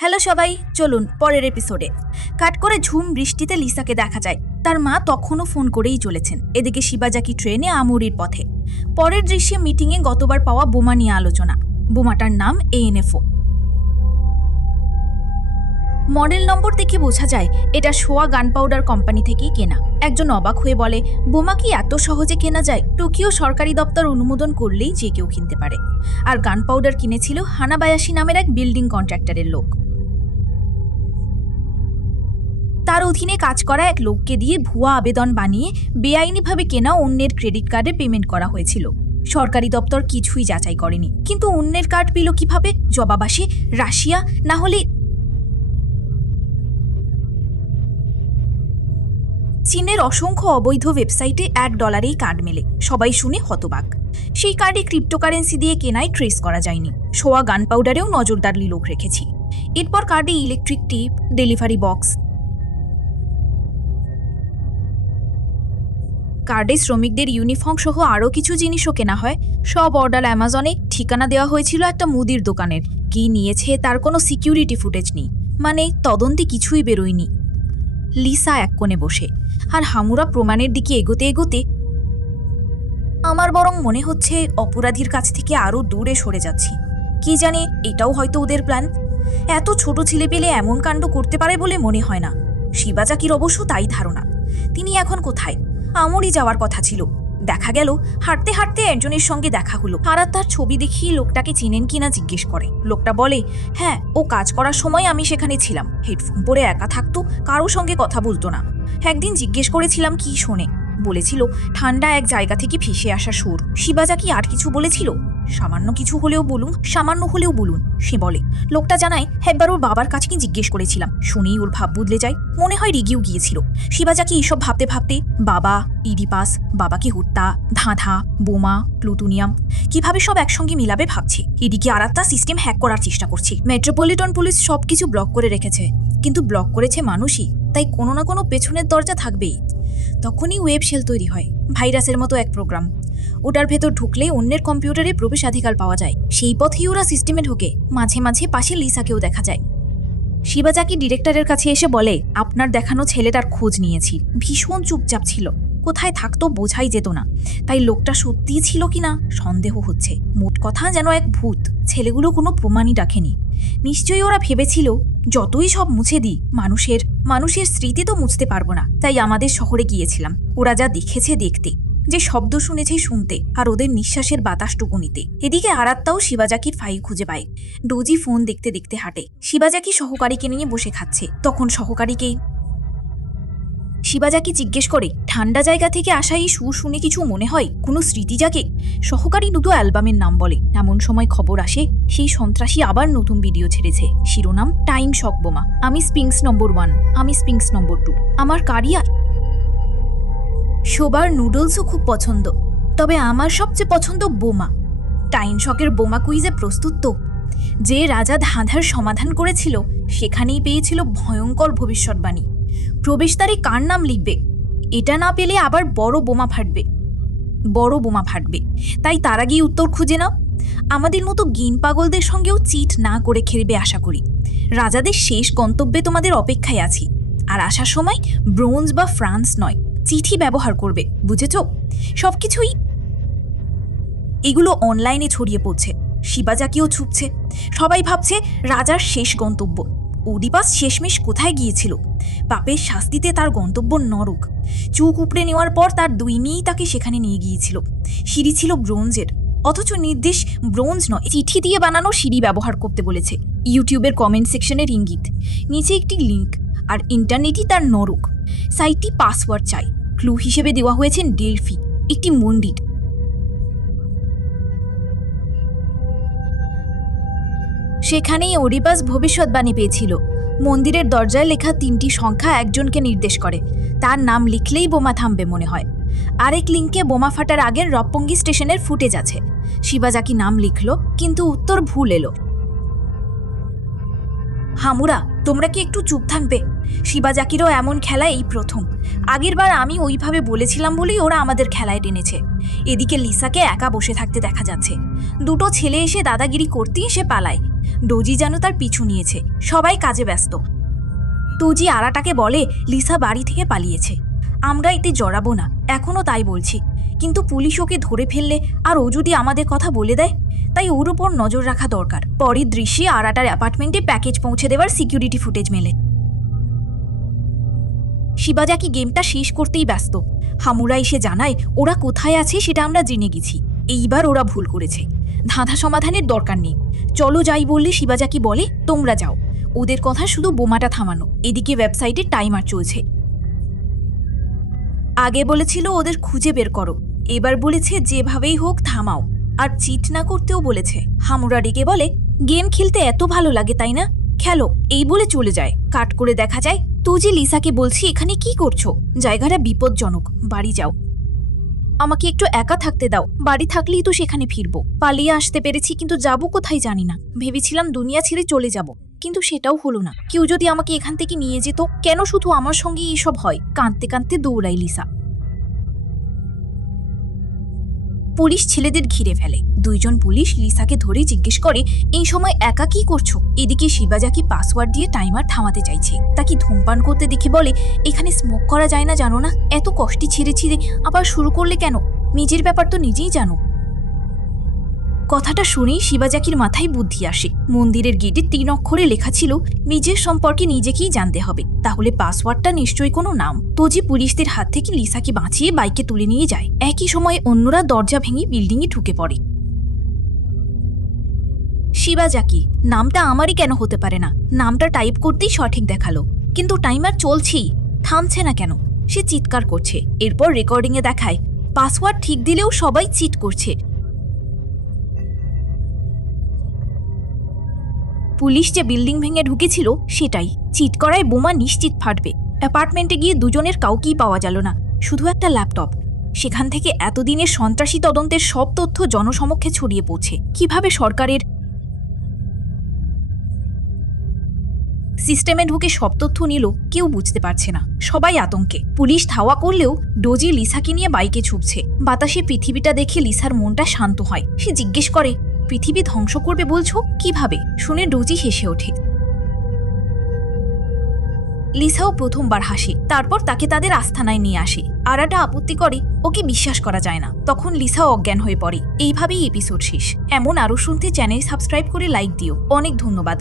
Hello সবাই, চলুন পরের এপিসোডে। কাট করে ঝুম বৃষ্টিতে লিসাকে দেখা যায়। তার মা তখনও ফোন করেই চলেছেন। এদিকে শিবাজাকি ট্রেনে আমুরির পথে। পরের দৃশ্যে মিটিংয়ে গতবার পাওয়া বোমা নিয়ে আলোচনা। বোমাটার নাম ANFO। মডেল নম্বর দেখে বোঝা যায় এটা সোয়া গান পাউডার কোম্পানি থেকেই কেনা। একজন অবাক হয়ে বলে, বোমা কি এত সহজে কেনা যায়? টোকিও সরকারি দপ্তর অনুমোদন করলেই যে কেউ কিনতে পারে। আর গান পাউডার কিনেছিল হানাবায়াশি নামের এক বিল্ডিং কন্ট্রাক্টরের লোক। তার অধীনে কাজ করা এক লোককে দিয়ে ভুয়া আবেদন বানিয়ে বেআইনিভাবে কেনা অন্যের ক্রেডিট কার্ডে পেমেন্ট করা হয়েছিল। সরকারি দপ্তর কিছুই যাচাই করেনি, কিন্তু অন্যের কার্ড পেল কিভাবে? জবাব আসে রাশিয়া, না হলে চীনের অসংখ্য অবৈধ ওয়েবসাইটে $1 কার্ড মেলে। সবাই শুনে হতবাক। সেই কার্ডে ক্রিপ্টোকারেন্সি দিয়ে কেনায় ট্রেস করা যায়নি। সোয়া গান পাউডারেও নজরদারি লোক রেখেছি। এরপর কার্ডে ইলেকট্রিক টেপ, ডেলিভারি বক্স, কার্ডে শ্রমিকদের ইউনিফর্ম সহ আরও কিছু জিনিসও কেনা হয়। সব অর্ডার অ্যামাজনে। ঠিকানা দেওয়া হয়েছিল একটা মুদির দোকানের। কি নিয়েছে তার কোনো সিকিউরিটি ফুটেজ নেই, মানে তদন্তে কিছুই বেরোয়নি। লিসা এক কোণে বসে, আর হামুরা প্রমাণের দিকে এগোতে এগোতে আমার বরং মনে হচ্ছে অপরাধীর কাছ থেকে আরও দূরে সরে যাচ্ছি। কি জানে, এটাও হয়তো ওদের প্ল্যান। এত ছোট ছেলে পেলে এমন কাণ্ড করতে পারে বলে মনে হয় না। শিবাজাকির অবশ্য তাই ধারণা। তিনি এখন কোথায়? আমরই যাওয়ার কথা ছিল। দেখা গেল হাঁটতে হাঁটতে একজনের সঙ্গে দেখা হলো। আর তার ছবি দেখিয়ে লোকটাকে চেনেন কিনা জিজ্ঞেস করে। লোকটা বলে, হ্যাঁ, ও কাজ করার সময় আমি সেখানে ছিলাম। হেডফোন পরে একা থাকতো, কারো সঙ্গে কথা বলতো না। একদিন জিজ্ঞেস করেছিলাম কি শোনে। বলেছিল ঠান্ডা এক জায়গা থেকে ভেসে আসা সুর। শিবাজাকি আর কিছু বলেছিল? সামান্য কিছু হলেও বলুন, সামান্য হলেও বলুন, সে বলে। লোকটা জানায়, একবার ওর বাবার কাছে কি জিজ্ঞেস করেছিলাম। শুনেই ওর ভাব বদলে যায়। মনে হয় রেগেও গিয়েছিল। শিবাজাকি এসব ভাবতে ভাবতে বাবা, ইডিপাস, বাবাকে হত্যা, ধাঁধা, বোমা, প্লুটোনিয়াম কিভাবে সব একসঙ্গে মিলাবে ভাবছে। এদিকে আরাত্তা সিস্টেম হ্যাক করার চেষ্টা করছে। মেট্রোপলিটন পুলিশ সবকিছু ব্লক করে রেখেছে, কিন্তু ব্লক করেছে মানুষই, তাই কোনো না কোনো পেছনের দরজা থাকবেই। তখনই ওয়েব শেল তৈরি হয়, ভাইরাসের মতো এক প্রোগ্রাম। ওটার ভেতর ঢুকলে অন্যের কম্পিউটারে প্রবেশাধিকার পাওয়া যায়। সেই পথেই ওরা সিস্টেমে ঢোকে। মাঝে মাঝে পাশে লিসাকেও দেখা যায়। শিবাজাকি ডিরেক্টরের কাছে এসে বলে, আপনার দেখানো ছেলেটার খোঁজ নিয়েছি। ভীষণ চুপচাপ ছিল, কোথায় থাকতো বোঝাই যেত না। তাই লোকটা সত্যিই ছিল কিনা সন্দেহ হচ্ছে। মোট কথা যেন এক ভূত। ছেলেগুলো কোনো প্রমাণই রাখেনি। নিশ্চয়ই ওরা ভেবেছিল যতই সব মুছে দিই, মানুষের স্মৃতি তো মুছতে পারবো না। তাই আমাদের শহরে গিয়েছিলাম, ওরা যা দেখেছে দেখতে, যে শব্দ শুনেছে শুনতে, আর ওদের নিঃশ্বাসের বাতাসটুকু নিতে। এদিকে আরাত্তাও শিবাজাকির ফাইল খুঁজে পায়। ডোজি ফোন দেখতে দেখতে হাঁটে। শিবাজাকি সহকারীকে নিয়ে বসে খাচ্ছে। তখন সহকারীকেই শিবাজাকি জিজ্ঞেস করে, ঠান্ডা জায়গা থেকে আসা এই সুর শুনে কিছু মনে হয়? কোনো স্মৃতি জাগে? সহকারী দুটো অ্যালবামের নাম বলে। এমন সময় খবর আসে সেই সন্ত্রাসী আবার নতুন ভিডিও ছেড়েছে। শিরোনাম, টাইম শক বোমা। আমি স্পিংস নম্বর 1, আমি স্পিংস নম্বর 2। আমার কারিয়া শোবার নুডলসও খুব পছন্দ, তবে আমার সবচেয়ে পছন্দ বোমা। টাইম শকের বোমা কুইজে প্রস্তুত তো? যে রাজা ধাঁধার সমাধান করেছিল সেখানেই পেয়েছিল ভয়ঙ্কর ভবিষ্যৎবাণী। প্রবেশদ্বারে কার নাম লিখবে? এটা না পেলে আবার বড় বোমা ফাটবে। তাই তার আগেই উত্তর খুঁজে নাও। আমাদের মতো গিন পাগলদের সঙ্গেও চিট না করে খেলবে আশা করি। রাজাদের শেষ গন্তব্যে তোমাদের অপেক্ষায় আছি। আর আসার সময় ব্রোঞ্জ বা ফ্রান্স নয়, চিঠি ব্যবহার করবে, বুঝেছ? সবকিছুই এগুলো অনলাইনে ছড়িয়ে পড়ছে। শিবাজাকিও ছুপছে। সবাই ভাবছে রাজার শেষ গন্তব্য। ওডিপাস শেষমেশ কোথায় গিয়েছিল? পাপের শাস্তিতে তার গন্তব্য নরক। চোখ উপড়ে নেওয়ার পর তার দুই মেয়েই তাকে সেখানে নিয়ে গিয়েছিল। সিঁড়ি ছিল ব্রোঞ্জের, অথচ নির্দেশ ব্রোঞ্জ নয়, চিঠি দিয়ে বানানো সিঁড়ি ব্যবহার করতে বলেছে। ইউটিউবের কমেন্ট সেকশনের ইঙ্গিত, নিচে একটি লিঙ্ক, আর ইন্টারনেটই তার নরক। সাইটটি পাসওয়ার্ড চাই। ক্লু হিসেবে দেওয়া হয়েছে ডেলফি, একটি মন্দির। সেখানেই ওডিপাস ভবিষ্যৎবাণী পেয়েছিল। মন্দিরের দরজায় লেখা 3টি সংখ্যা একজনকে নির্দেশ করে। তার নাম লিখলেই বোমা থামবে মনে হয়। আরেক লিঙ্কে বোমা ফাটার আগের রপ্পঙ্গি স্টেশনের ফুটেজ আছে। শিবাজাকি নাম লিখল, কিন্তু উত্তর ভুল এলো। হামুরা, তোমরা কি একটু চুপ থাকবে? শিবাজাকিরও এমন খেলা এই প্রথম। আগেরবার আমি ওইভাবে বলেছিলাম বলেই ওরা আমাদের খেলায় টেনেছে। এদিকে লিসাকে একা বসে থাকতে দেখা যাচ্ছে। দুটো ছেলে এসে দাদাগিরি করতেই সে পালায়। ডোজি যেন তার পিছু নিয়েছে। সবাই কাজে ব্যস্ত। তুজি আরাটাকে বলে লিসা বাড়ি থেকে পালিয়েছে। আমরা এতে জড়াবো না, এখনও তাই বলছি। কিন্তু পুলিশ ওকে ধরে ফেললে আর ও যদি আমাদের কথা বলে দেয়, তাই ওর উপর নজর রাখা দরকার। পরের দৃশ্যে আরাটার অ্যাপার্টমেন্টে প্যাকেজ পৌঁছে দেওয়ার সিকিউরিটি ফুটেজ মেলে। শিবাজাকি গেমটা শেষ করতেই ব্যস্ত। হামুরা এসে জানায় ওরা কোথায় আছে সেটা আমরা জেনে গেছি। এইবার ওরা ভুল করেছে, ধাঁধা সমাধানের দরকার নেই। চলো যাই বললে শিবাজাকি বলে তোমরা যাও, ওদের কথা শুধু বোমাটা থামানো। এদিকে ওয়েবসাইটে টাইমার চলছে। আগে বলেছিল ওদের খুঁজে বের করো, এবার বলেছে যেভাবেই হোক থামাও। আর চিট না করতেও বলেছে। হামুরা ডেকে বলে গেম খেলতে এত ভালো লাগে তাই না, খেলো, এই বলে চলে যায়। কাট করে দেখা যায় তুজি লিসাকে বলছি এখানে কি করছো, জায়গাটা বিপজ্জনক, বাড়ি যাও। আমাকে একটু একা থাকতে দাও, বাড়ি থাকলেই তো সেখানে ফিরবো। পালিয়ে আসতে পেরেছি কিন্তু যাবো কোথায় জানি না। ভেবেছিলাম দুনিয়া ছেড়ে চলে যাব, কিন্তু সেটাও হলো না। কেউ যদি আমাকে এখান থেকে নিয়ে যেত, কেন শুধু আমার সঙ্গে এইসব হয়। কাঁদতে কাঁদতে দৌড়াই লিসা। পুলিশ ছেলেদের ঘিরে ফেলে। দুইজন পুলিশ লিসাকে ধরে জিজ্ঞেস করে এই সময় একা কি করছো। এদিকে শিবাজাকি পাসওয়ার্ড দিয়ে টাইমার থামাতে চাইছে। তাকে ধূমপান করতে দেখে বলে এখানে স্মোক করা যায় না জানো না, এত কষ্টে ছিঁড়ে ছিঁড়ে আবার শুরু করলে কেন, নিজের ব্যাপার তো নিজেই জানো। কথাটা শুনেই শিবাজাকির মাথায় বুদ্ধি আসে। মন্দিরের গেটে 3 অক্ষরে লেখা ছিল নিজের সম্পর্কে নিজেকেই জানতে হবে। তাহলে পাসওয়ার্ডটা নিশ্চয়ই কোনো নাম। তোজি পুলিশদের হাত থেকে লিসাকে বাঁচিয়ে বাইকে তুলে নিয়ে যায়। একই সময়ে অন্যরা দরজা ভেঙে বিল্ডিংয়ে ঢুকে পড়ে। শিবাজাকি, নামটা আমারই কেন হতে পারে না? নামটা টাইপ করতেই সঠিক দেখালো, কিন্তু টাইমার চলছেই, থামছে না কেন? সে চিৎকার করছে। এরপর রেকর্ডিংয়ে দেখায় পাসওয়ার্ড ঠিক দিলেও সবাই চিট করছে। পুলিশ যে বিল্ডিং ভেঙে ঢুকেছিল সেটাই। চিট করায় বোমা নিশ্চিত ফাটবে। অ্যাপার্টমেন্টে গিয়ে দুজনের কাউকেই পাওয়া গেল না, শুধু একটা ল্যাপটপ। সেখান থেকে এতদিনের সন্ত্রাসী তদন্তের সব তথ্য জনসমক্ষে ছড়িয়ে পড়ছে। কিভাবে সরকারের সিস্টেমে ঢুকে সব তথ্য নিল কেউ বুঝতে পারছে না। সবাই আতঙ্কে। পুলিশ ধাওয়া করলেও ডোজি লিসাকে নিয়ে বাইকে ছুটছে। বাতাসে পৃথিবীটা দেখে লিসার মনটা শান্ত হয়। সে জিজ্ঞেস করে পৃথিবী ধ্বংস করবে বলছো, কিভাবে? শুনে ডোজি হেসে ওঠে। লিসাও প্রথমবার হাসে। তারপর তাকে তাদের আস্থানায় নিয়ে আসে। আরাটা আপত্তি করে ওকে বিশ্বাস করা যায় না। তখন লিসাও অজ্ঞান হয়ে পড়ে। এইভাবেই এপিসোড শেষ। এমন আরও শুনতে চ্যানেল সাবস্ক্রাইব করে লাইক দিও। অনেক ধন্যবাদ।